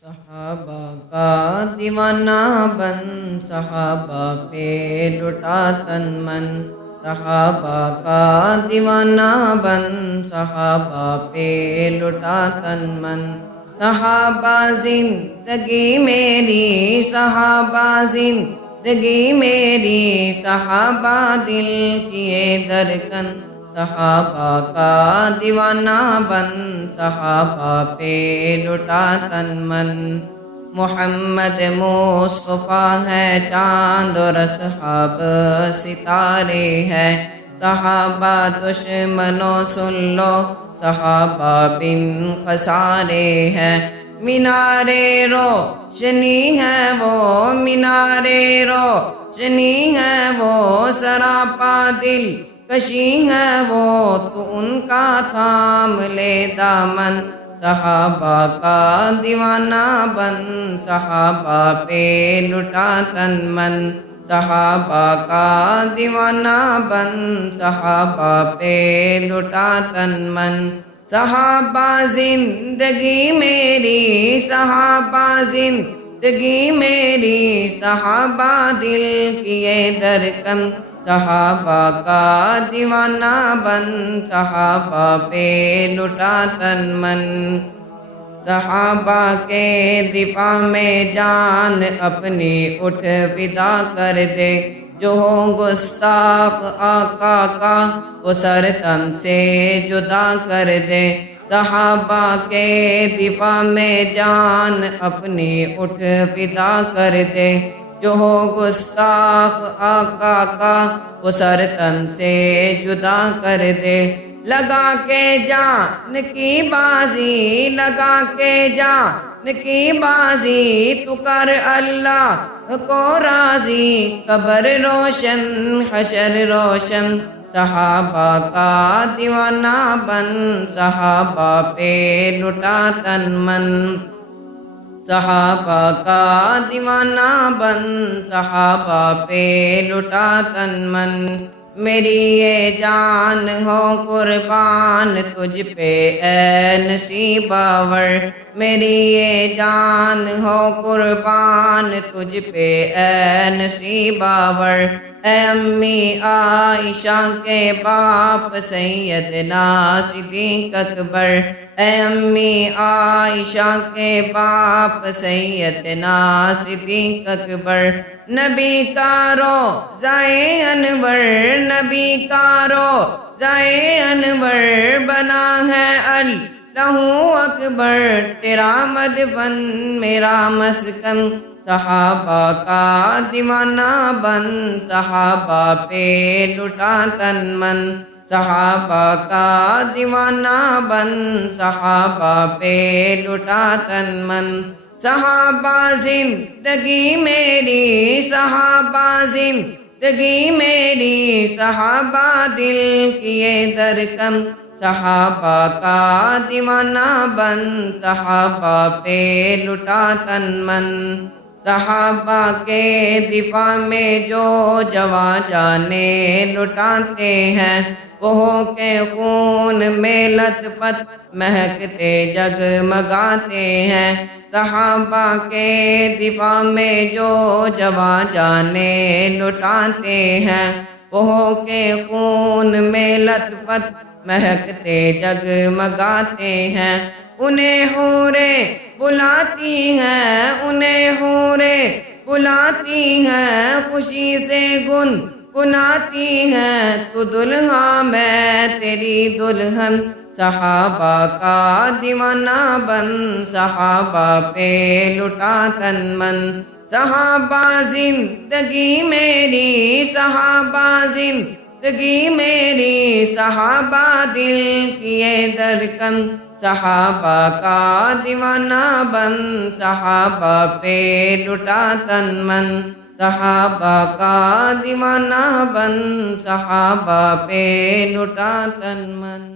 صحابہ کا دیوانہ بن، صحابہ پہ لٹا تن من، صحابہ کا دیوانہ بن، صحابہ پہ لٹا تن من۔ صحابہ زندگی میری، صحابہ زندگی میری، صحابہ دل کیے درکن، صحابہ کا دیوانہ بن، صحابہ پہ لٹا تن من۔ محمد مصطفیٰ ہے چاند اور اصحاب ستارے ہے، صحابہ دشمنوں سن لو، صحابہ بن خسارے ہے۔ مینار روشنی ہے وہ، مینار روشنی ہے وہ، سراپا دل کشی ہے وہ، تو ان کا تھام لے دامن، صحابہ کا دیوانہ بن، صحابہ پہ لٹا تن من۔ صحابہ کا دیوانہ بن، صحابہ پہ لٹا تن من۔ صحابہ زندگی میری، صحابہ زندگی میری، صحابہ دل کیے درکن، صحابہ کا دیوانہ بن، صحابہ پہ لٹا تن من۔ صحابہ کے دفاع میں جان اپنی اٹھ فدا کر دے، جو ہو گستاخ آقا کا وہ سر تن سے جدا کر دے۔ صحابہ کے دفاع میں جان اپنی اٹھ فدا کر دے، جو ہو گستاخ آقا کا وہ سر تن سے جدا کر دے۔ لگا کے جان کی بازی، لگا کے جان کی بازی، تو کر اللہ کو راضی، قبر روشن حشر روشن، صحابہ کا دیوانہ بن، صحابہ پہ لٹا تن من۔ صحابہ کا دیوانہ بن، صحابہ پہ لٹا تن من۔ میری یہ جان ہو قربان تجھ پہ اے نصیب آور، میری یہ جان ہو قربان تجھ پہ اے نصیب آور۔ اے امی عائشہ کے باپ سیدنا صدیق اکبر، اے امی عائشہ کے باپ سیدنا صدیق اکبر۔ نبی کا روضہ انور، نبی کا روضہ انور، بنا ہے اللہ اکبر، تیرا مدفن میرا مسکن، صحابہ کا دیوانہ بن، صحابہ پہ لٹا تن من۔ صحابہ کا دیوانہ بن، صحابہ پہ لٹا تن من۔ صحابہ زندگی میری، صحابہ زندگی میری، صحابہ دل کیے درکن، صحابہ کا دیوانہ بن، صحابہ پہ لٹا تن من۔ صحابہ کے دفاع میں جو جواں جانیں لٹاتے ہیں، وہ کے خون میں لت پت مہکتے جگمگاتے ہیں۔ صحابہ کے دفاع میں جو جواں جانیں لٹاتے ہیں، وہ کے خون میں لت پت مہکتے جگمگاتے ہیں۔ انہیں حوریں بلاتی ہیں، انہیں حوریں بلاتی ہیں، خوشی سے گنگناتی ہیں، تو دلہا میں تیری دلہن، صحابہ کا دیوانہ بن، صحابہ پہ لٹا تن من۔ صحابہ زندگی میری، صحابہ زندگی میری، صحابہ دل کیے درکن، صحابہ کا دیوانہ بن، صحابہ پہ لٹا تن من۔ صحابہ کا دیوانہ بن، صحابہ پہ لٹا تن من۔